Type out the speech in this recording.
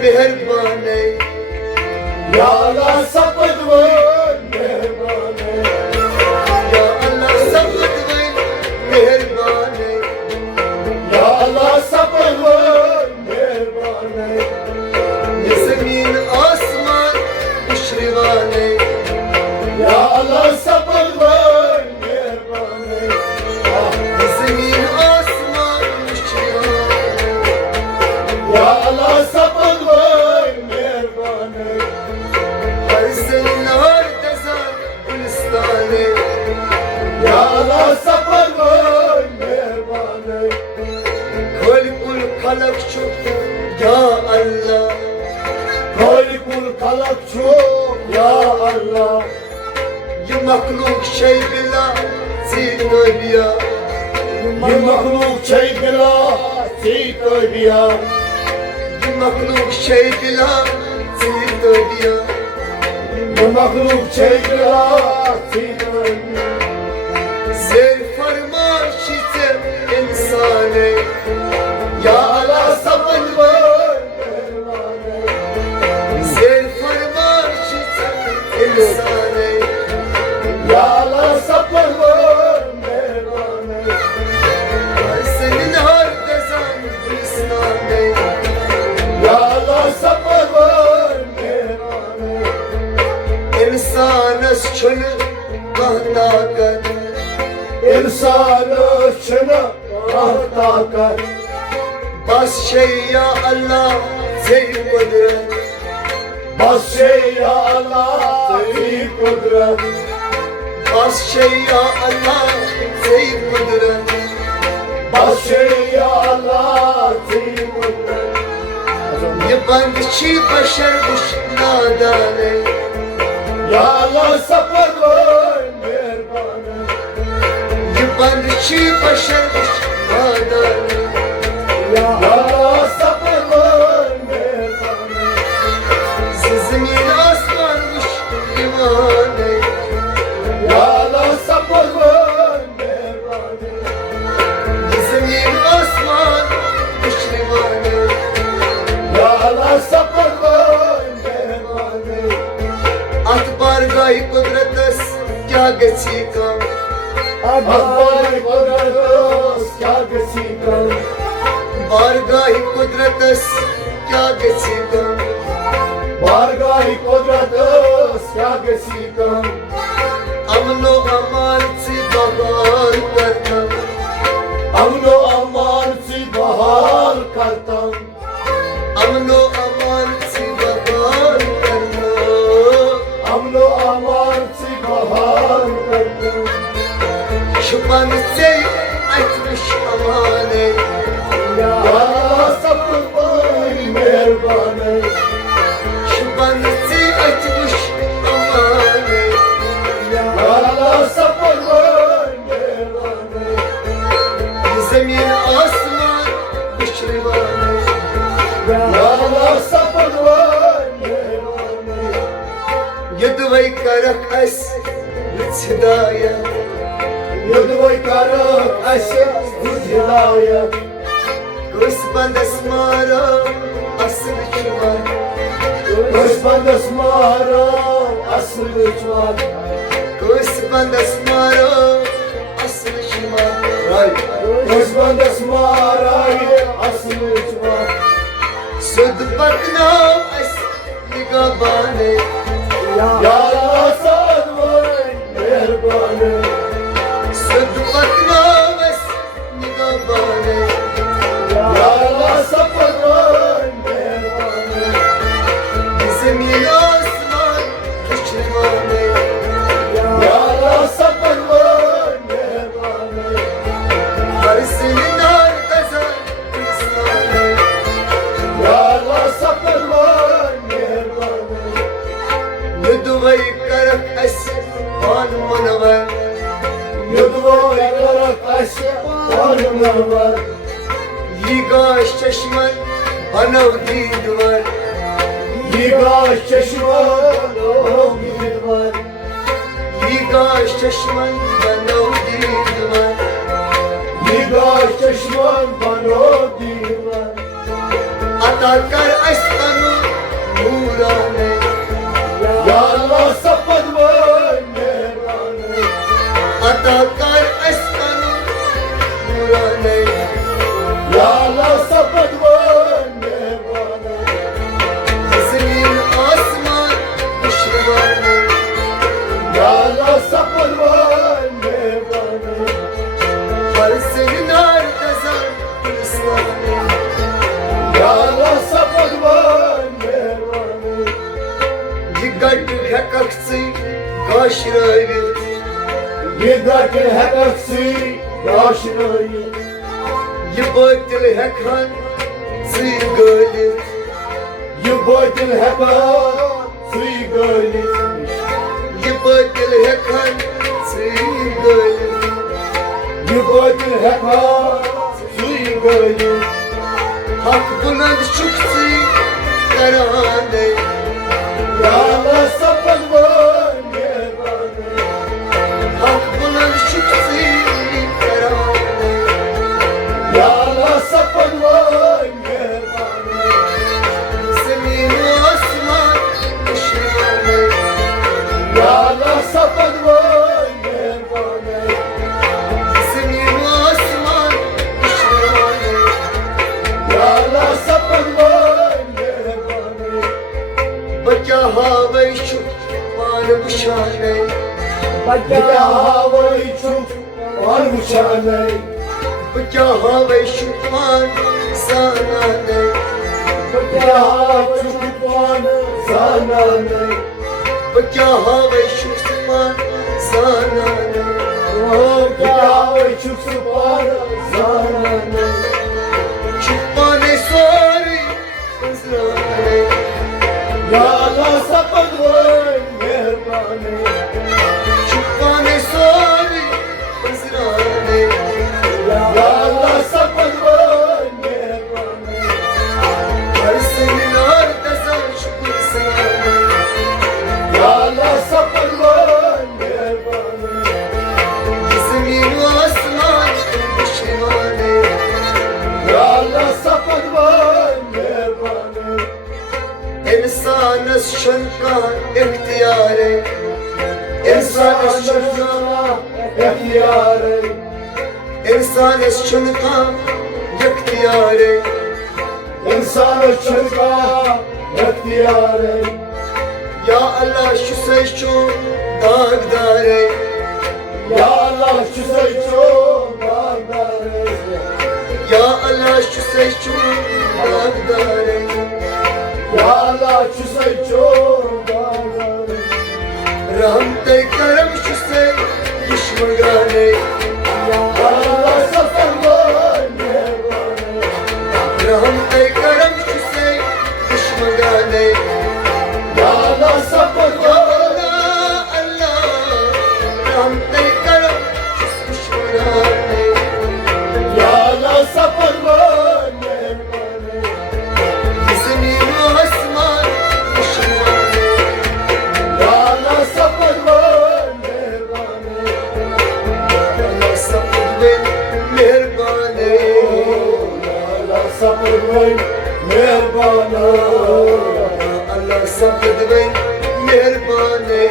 मेहरबान है या अल्लाह सबद वन मेहरबान है या अल्लाह सबद वन मेहरबान है या अल्लाह सबद वन मेहरबान है ये ज़मीन आसमान खुशरवान है या अल्लाह सबद वन मेहरबान है ये ज़मीन आसमान खुशरवान है या अल्लाह सबद वन मेहरबान है हर ज़न्नार दज़ान गुलिस्तान है या अल्लाह सबद वन मेहरबान है खल्कुल खलक छु या अल्लाह खल्कुल खलक छु या अल्लाह ये मखलूक शै बिला ज़ीतोबिया ये मखलूक छै बिला सीतोबिया ये मखलूक शै बिला ज़ीतोबिया ये मखलूक छै बिला सीतोबिया ज़ेर फरमाशी से इंसान है या अल्लाह सबद वन मेहरबान है ज़ेर फरमाशी से इंसान है या अल्लाह सबद वन मेहरबान है ज़मीनदार दज़ान गुलिस्तान है या अल्लाह सबद वन मेहरबान है इंसानस छुन ताकत इंसान छना ताकत बस शै या अल्लाह ज़ेर कुदरत बस छै या अल्लाह तेरी कुदरत बस शै या अल्लाह ज़ेर कुदरत बस छै या अल्लाह तेरी कुदरत ये बंद छी बशर बुश नादान है या अल्लाह सबद वन मेहरबान है ये बंद छी बशर बुश नादान है या अल्लाह सबद वन मेहरबान है ज़मीन आसमान बुश ईमान है या अल्लाह सबद वन मेहरबान है ये ज़मीन आसमान बुश ईमान है या अल्लाह सबद वन मेहरबान है अत बारगाह कुदरतस क्या गछि कम अखबार कुदरत क्या गसी कर बारगाह कुदरतस क्या गछि कम बारगाह कुदरत क्या गसी कर अमनो अमान से बहाल करता अमनो अमान से बहाल करता अमनो अमान से बहाल करता अमनो अमान से बहाल करता छुपन से अचमश अमाने या अल्लाह सबद वन मेहरबान है छुपन से अचमश अमाने या अल्लाह सबद वन मेहरबान है ये ज़मीन आसमान खुशरवान है या अल्लाह सबद वन मेहरबान है ये दुआई करक अस हिदायत यदवै करक असे हिदायत कुस बंदस मारो असल छुवार कुछ बंदस मारो असल छुवार कुस बंदस मारो असल छुवार कुछ बंदस मारो असल छुवार सुद पतना अस निगाबाने या अल्लाह सबद वन मेहरबान है सुद पतना अस निगाबाने या अल्लाह सबद वन मेहरबान है ज़मीन आसमान खुशरवान है या अल्लाह सबद वन मेहरबान है हर ज़मीनदार दज़ान गुलिस्तान है या अल्लाह सबद वन मेहरबान है ये दुआई करक अस पान मनवर यदवै करक असे वन मनवर ये गाश चश्मन बनव दीदवर ये गाश चश्मन उम्मीदवार ये गाश चश्मन बनव दीदवर ये गाश चश्मन बनो दीवार عطا کر اسقنو نورانه Ya Allah sapad var mehrbane عطا کر اسقنو نورانه Ya Allah sapad var mehrbane زمین آسمان پشتوانه Ya Allah sapad var mehrbane هر سنار دزان گلستانه Ya Allah sapad var mehrbane گرد حققسی کاشرایی Yedarken hep aksi yaşınayı یبادل حکان زیگالی Yıbaydın hep aksi gönlü یبادل حکان زیگالی Yıbaydın hep aksi gönlü حق بلند شکسی ترانه Ya Allah sapad var mehrbane حق بلند شکسی ترانه Ya Allah sapad var mehrbane زمین و آسمان پشتوانه Ya Allah sapad var mehrbane زمین و آسمان پشتوانه Ya Allah sapad var mehrbane بکیا هاوی شد مان بشانه Ya havayı çok var uçanı بکیا هاوی شد مان زانانه Ya çok var zananı بکیا هاوی شد مان زانانه Ya havayı çok var zananı چوبانه سواری بزرانه Ya Allah sapad var mehrbane چوبانه سواری بزرانه Ya Allah sapad var mehrbane هر سنار دزان شکر سنانه Ya Allah sapad var mehrbane زمین و آسمان پشتوانه Ya Allah sapad var mehrbane انسان از شنکان اختیاره انسان از شنکان Ehtiyarı انسان از شنکان اختیاره İnsanı çırka Ehtiyarı یا الله شو سیشو داغداره Ya Allah şu sayço Dağdarı یا الله شو سیشو داغداره Ya Allah şu sayço Dağdarı رحم تے کرم شو سے دشمگانے Ya Allah sapad var mehrbane رحم تے کرم شو سے دشمگانے Ya Allah sapad یا var اللہ اللہ رحم تے کرم شو سے دشمگانے Ya Allah sapad var mehrbane زمین و آسمان پشتوانه Ya Allah sapad var mehrbane اللہ سب بن مہربانے Ya Allah sapad var mehrbane اللہ سب بن مہربانے